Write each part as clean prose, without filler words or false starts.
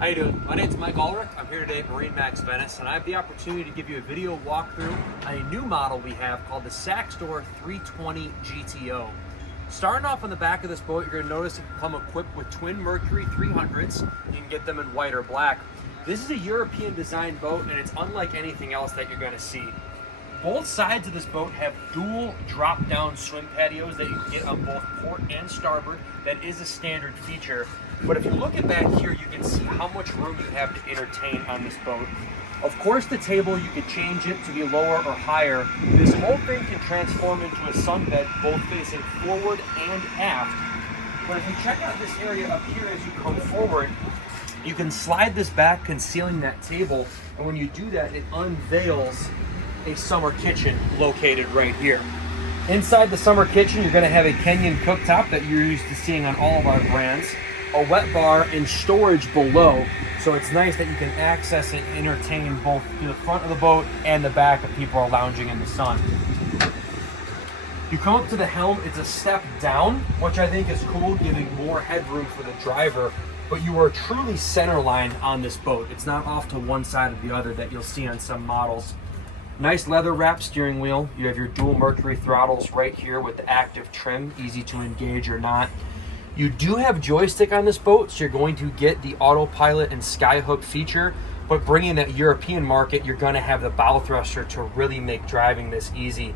How you doing? My name's Mike Ulrich. I'm here today at MarineMax Venice, and I have the opportunity to give you a video walkthrough on a new model we have called the Saxdor 320 GTO. Starting off on the back of this boat, you're going to notice it can come equipped with twin Mercury 300s. You can get them in white or black. This is a European design boat, and it's unlike anything else that you're going to see. Both sides of this boat have dual drop-down swim patios that you can get on both port and starboard. That is a standard feature. But if you're looking back here, you can see how much room you have to entertain on this boat. Of course, the table, you can change it to be lower or higher. This whole thing can transform into a sunbed, both facing forward and aft. But if you check out this area up here as you come forward, you can slide this back, concealing that table. And when you do that, it unveils a summer kitchen located right here. Inside the summer kitchen, you're going to have a Kenyan cooktop that you're used to seeing on all of our brands, a wet bar, and storage below. So it's nice that you can access and entertain both to the front of the boat and the back if people are lounging in the sun. You come up to the helm, it's a step down, which I think is cool, giving more headroom for the driver, but you are truly centerline on this boat. It's not off to one side or the other that you'll see on some models. Nice leather wrap steering wheel. You have your dual Mercury throttles right here with the active trim, easy to engage or not. You do have joystick on this boat, so you're going to get the autopilot and skyhook feature, but bringing that European market, you're going to have the bow thruster to really make driving this easy.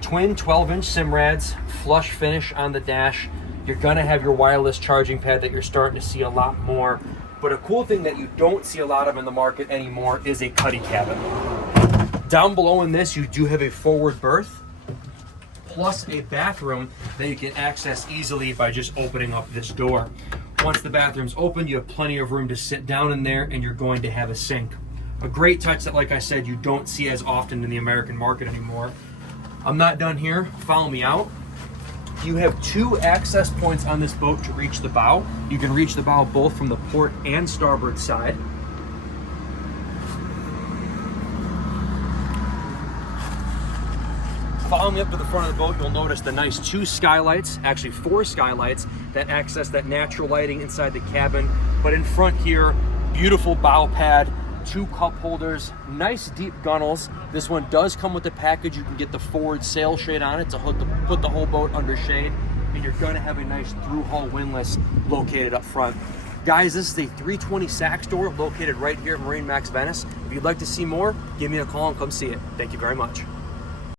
Twin 12-inch Simrads, flush finish on the dash. You're going to have your wireless charging pad that you're starting to see a lot more. But a cool thing that you don't see a lot of in the market anymore is a cuddy cabin. Down below in this, you do have a forward berth, plus a bathroom that you can access easily by just opening up this door. Once the bathroom's open, you have plenty of room to sit down in there, and you're going to have a sink. A great touch that, like I said, you don't see as often in the American market anymore. I'm not done here. Follow me out. You have two access points on this boat to reach the bow. You can reach the bow both from the port and starboard side. Follow me up to the front of the boat, you'll notice the nice two skylights, actually four skylights, that access that natural lighting inside the cabin. But in front here, beautiful bow pad, two cup holders, nice deep gunnels. This one does come with the package. You can get the forward sail shade on it to put the whole boat under shade. And you're gonna have a nice through hull windlass located up front. Guys, this is a 320 Saxdor located right here at MarineMax Venice. If you'd like to see more, give me a call and come see it. Thank you very much.